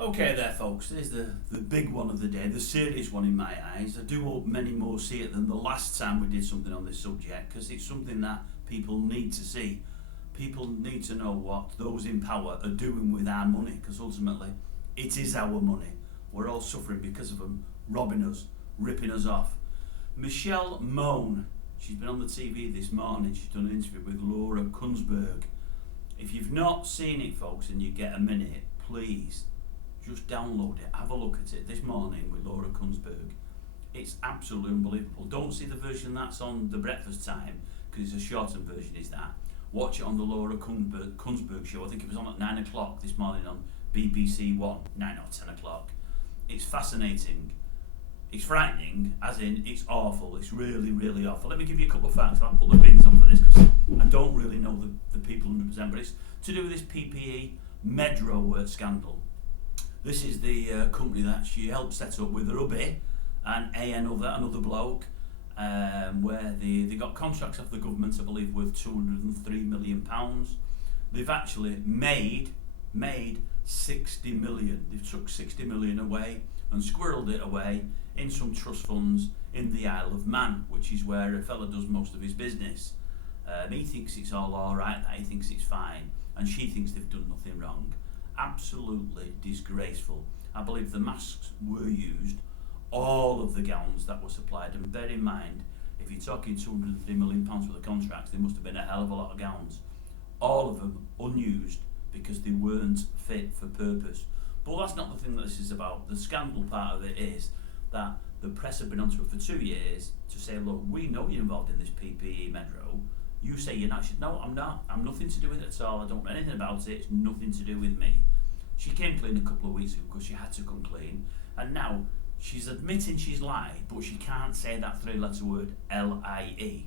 Okay there folks, there's the big one of the day, the serious one in my eyes. I do hope many more see it than the last time we did something on this subject, because it's something that people need to see. People need to know what those in power are doing with our money, because ultimately it is our money. We're all suffering because of them robbing us, ripping us off. Michelle MONE, she's been on the TV this morning, she's done an interview with LAURA KUENSSBERG. If you've not seen it folks and you get a minute, please just download it, have a look at it this morning with LAURA KUENSSBERG. It's absolutely unbelievable. Don't see the version that's on the breakfast time, because it's a shortened version is that. Watch it on the LAURA KUENSSBERG show. I think it was on at 9 o'clock this morning on BBC One, 9 or 10 o'clock. It's fascinating. It's frightening, as in it's awful. It's really, really awful. Let me give you a couple of facts. I'll put the bins on for this because I don't really know the people 100%, but it's to do with this PPE MEDRO scandal. This is the company that she helped set up with her hubby and another bloke, where they got contracts off the government, I believe, worth £203 million. They've actually made 60 million. They've took 60 million away and squirreled it away in some trust funds in the Isle of Man, which is where a fella does most of his business. He thinks it's all alright, he thinks it's fine, and she thinks they've done nothing wrong. Absolutely disgraceful. I believe the masks were used, all of the gowns that were supplied, and bear in mind, if you're talking £203 million worth of contracts, there must have been a hell of a lot of gowns. All of them unused because they weren't fit for purpose. But that's not the thing that this is about. The scandal part of it is that the press have been onto it for 2 years to say, look, we know you're involved in this PPE MEDRO. You say you're not. She said, no, I'm not. I'm nothing to do with it at all. I don't know anything about it. It's nothing to do with me. She came clean a couple of weeks ago because she had to come clean. And now she's admitting she's lied, but she can't say that three-letter word, L-I-E.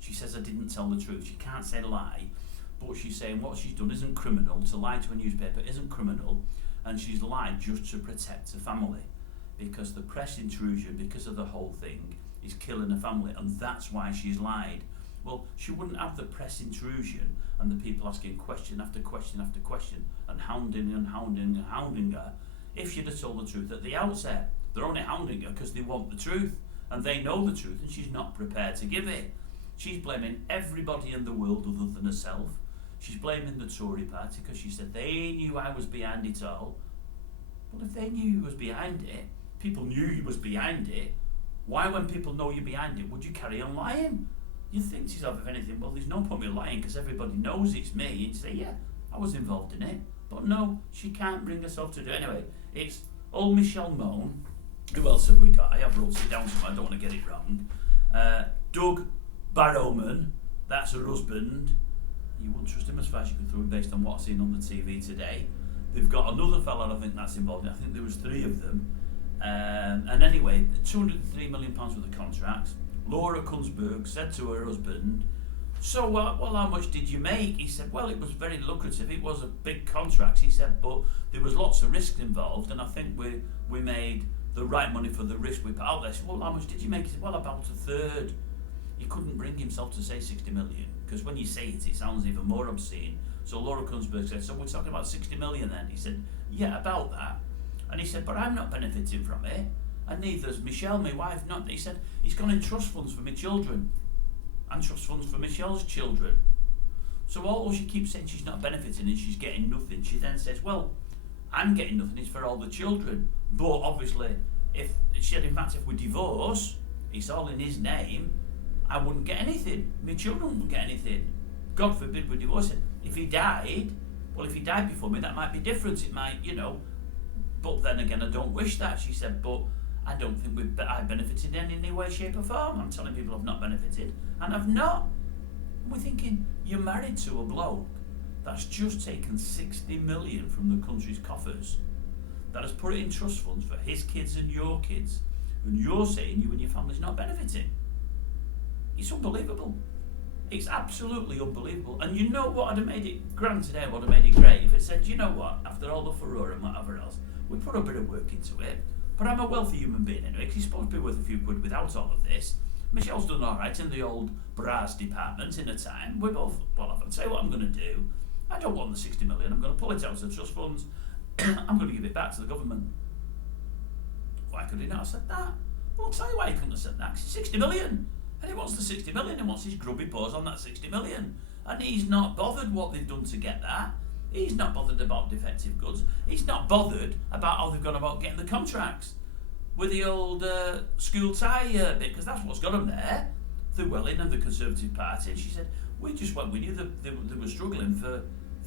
She says, I didn't tell the truth. She can't say lie, but she's saying what she's done isn't criminal. To lie to a newspaper isn't criminal. And she's lied just to protect her family. Because the press intrusion, because of the whole thing, is killing her family. And that's why she's lied. Well, she wouldn't have the press intrusion and the people asking question after question after question and hounding her if she'd have told the truth at the outset. They're only hounding her because they want the truth and they know the truth, and she's not prepared to give it. She's blaming everybody in the world other than herself. She's blaming the Tory party because she said they knew I was behind it all. Well, if they knew you was behind it, people knew you was behind it, why when people know you're behind it would you carry on lying? You think to yourself, if anything, well, there's no point in me lying because everybody knows it's me, and you say, yeah, I was involved in it. But no, she can't bring herself to do it. Anyway, it's old Michelle MONE. Who else have we got? I have wrote it down somewhere, I don't want to get it wrong. Doug BARROWMAN, that's her husband. You wouldn't trust him as far as you could throw him based on what I've seen on the TV today. They've got another fella, I think that's involved. I think there was 3 of them. And anyway, £203 million worth of contracts. LAURA KUENSSBERG said to her husband, so well, how much did you make? He said, well, it was very lucrative. It was a big contract. He said, but there was lots of risk involved, and I think we made the right money for the risk we put out there. Said, well, how much did you make? He said, well, about a third. He couldn't bring himself to say 60 million, because when you say it, it sounds even more obscene. So LAURA KUENSSBERG said, so we're talking about 60 million then? He said, yeah, about that. And he said, but I'm not benefiting from it. And neither's Michelle, my wife, not. He said, it's gone in trust funds for my children and trust funds for Michelle's children. So although she keeps saying she's not benefiting and she's getting nothing, she then says, well, I'm getting nothing, it's for all the children. But obviously, if we divorce, it's all in his name, I wouldn't get anything. My children wouldn't get anything. God forbid we divorce it. If he died before me, that might be different. It might, but then again, I don't wish that. She said, but I don't think I benefited in any way, shape or form. I'm telling people I've not benefited, and I've not. And we're thinking, you're married to a bloke that's just taken 60 million from the country's coffers, that has put it in trust funds for his kids and your kids, and you're saying you and your family's not benefiting. It's unbelievable. It's absolutely unbelievable. And you know what would have made it grand today, what would have made it great? If it said, you know what, after all the furore and whatever else, we put a bit of work into it. But I'm a wealthy human being anyway, because he's supposed to be worth a few quid without all of this. Michelle's done alright in the old bras department in a time. We're both, well, I'll tell you what I'm going to do. I don't want the 60 million, I'm going to pull it out of the trust funds. I'm going to give it back to the government. Why could he not have said that? Well, I'll tell you why he couldn't have said that. 'Cause it's 60 million. And he wants the 60 million. He wants his grubby paws on that 60 million. And he's not bothered what they've done to get that. He's not bothered about defective goods. He's not bothered about how they've gone about getting the contracts with the old school tie bit, because that's what's got them there. Llewellyn of the Conservative Party. And she said, we just went, we knew that they were struggling for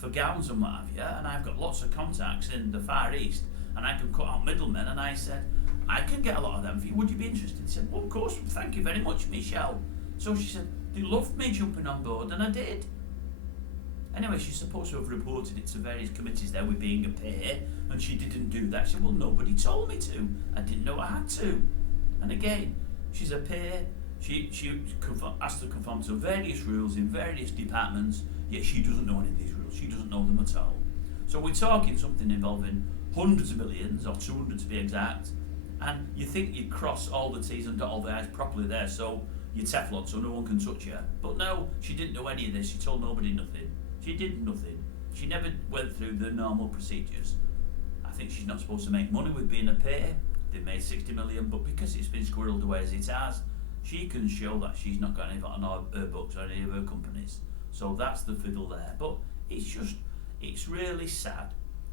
gowns and what have you, and I've got lots of contacts in the Far East, and I can cut out middlemen, and I said, I can get a lot of them for you, would you be interested? He said, well, of course, thank you very much, Michelle. So she said, they loved me jumping on board, and I did. Anyway, she's supposed to have reported it to various committees there with being a peer, and she didn't do that. She said, well, nobody told me to. I didn't know I had to. And again, she's a peer. She asked to conform to various rules in various departments, yet she doesn't know any of these rules. She doesn't know them at all. So we're talking something involving hundreds of millions, or 200 to be exact, and you think you'd cross all the T's and dot all the I's properly there, so you're Teflon, so no one can touch you. But no, she didn't know any of this. She told nobody nothing. She did nothing. She never went through the normal procedures. I think she's not supposed to make money with being a peer. They've made 60 million, but because it's been squirreled away as it has, she can show that she's not got any of it on her books or any of her companies. So that's the fiddle there. But it's really sad.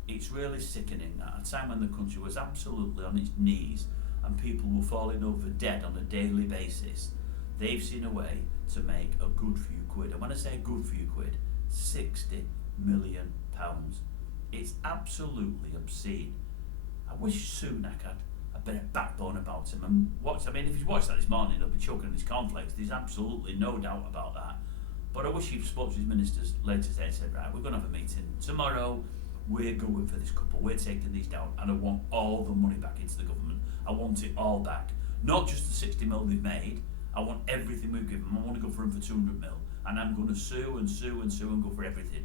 It's really sickening at a time when the country was absolutely on its knees and people were falling over dead on a daily basis. They've seen a way to make a good few quid. And when I say a good few quid, £60 million. It's absolutely obscene. I wish Sunak had a bit of backbone about him. And if he's watched that this morning, he'll be choking on his cornflakes. There's absolutely no doubt about that. But I wish he spoke to his ministers later today and said, right, we're going to have a meeting tomorrow. We're going for this couple. We're taking these down, and I want all the money back into the government. I want it all back. Not just the 60 mil they've made. I want everything we've given them. I want to go for them for 200 mil. And I'm going to sue and sue and sue and go for everything.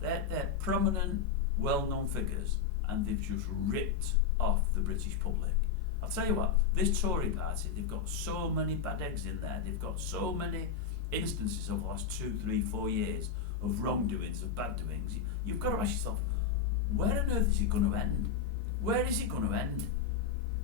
They're prominent, well-known figures, and they've just ripped off the British public. I'll tell you what, this Tory party, they've got so many bad eggs in there. They've got so many instances over the last 2, 3, 4 years of wrongdoings, of bad doings. You've got to ask yourself, where on earth is it going to end? Where is it going to end?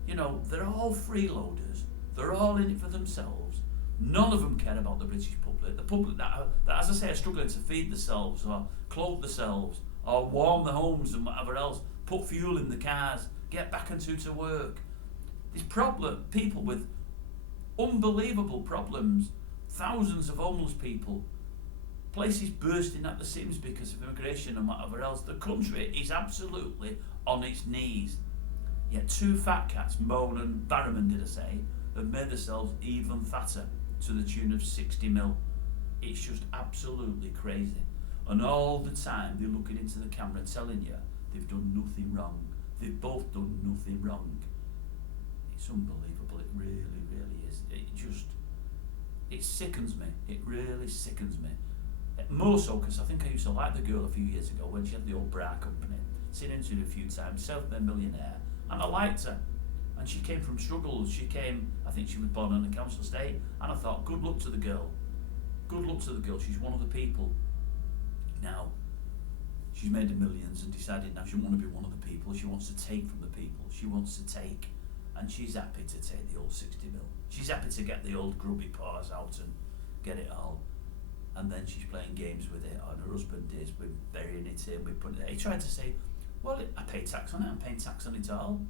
You know, they're all freeloaders. They're all in it for themselves. None of them care about the British public. The public that as I say, are struggling to feed themselves or clothe themselves or warm their homes and whatever else, put fuel in the cars, get back to work. These people with unbelievable problems, thousands of homeless people, places bursting at the seams because of immigration and whatever else. The country is absolutely on its knees. Yet two fat cats, MONE and BARROWMAN, did I say, have made themselves even fatter to the tune of 60 mil. It's just absolutely crazy. And all the time they're looking into the camera telling you they've done nothing wrong. They've both done nothing wrong. It's unbelievable. It really, really is. It sickens me. It really sickens me. More so because I think I used to like the girl a few years ago when she had the old bra company. Seen into it a few times, self-made millionaire, and I liked her. And she came from struggles. I think she was born on a council estate, and I thought, good luck to the girl. Good luck to the girl. She's one of the people. Now, she's made the millions and decided now she doesn't want to be one of the people. She wants to take from the people. She wants to take, and she's happy to take the old 60 mil. She's happy to get the old grubby paws out and get it all. And then she's playing games with it, and her husband is, we're burying it in, we're putting it. He tried to say, well, I pay tax on it, I'm paying tax on it all.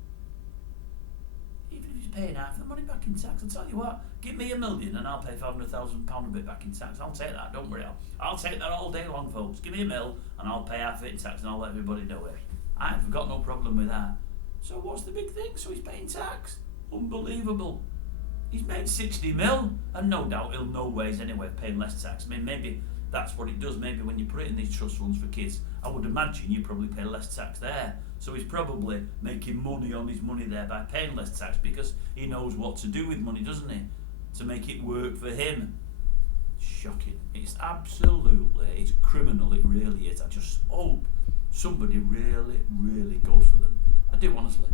Even if he's paying half the money back in tax, I'll tell you what, give me £1 million and I'll pay £500,000 a bit back in tax. I'll take that, don't worry. I'll take that all day long, folks. Give me £1 million and I'll pay half of it in tax and I'll let everybody know it. I've got no problem with that. So what's the big thing? So he's paying tax? Unbelievable. He's made 60 mil, and no doubt he'll know ways anyway of paying less tax. I mean, maybe that's what it does. Maybe when you put it in these trust funds for kids, I would imagine you probably pay less tax there. So he's probably making money on his money there by paying less tax because he knows what to do with money, doesn't he? To make it work for him. Shocking. It's criminal, it really is. I just hope somebody really, really goes for them. I do, honestly.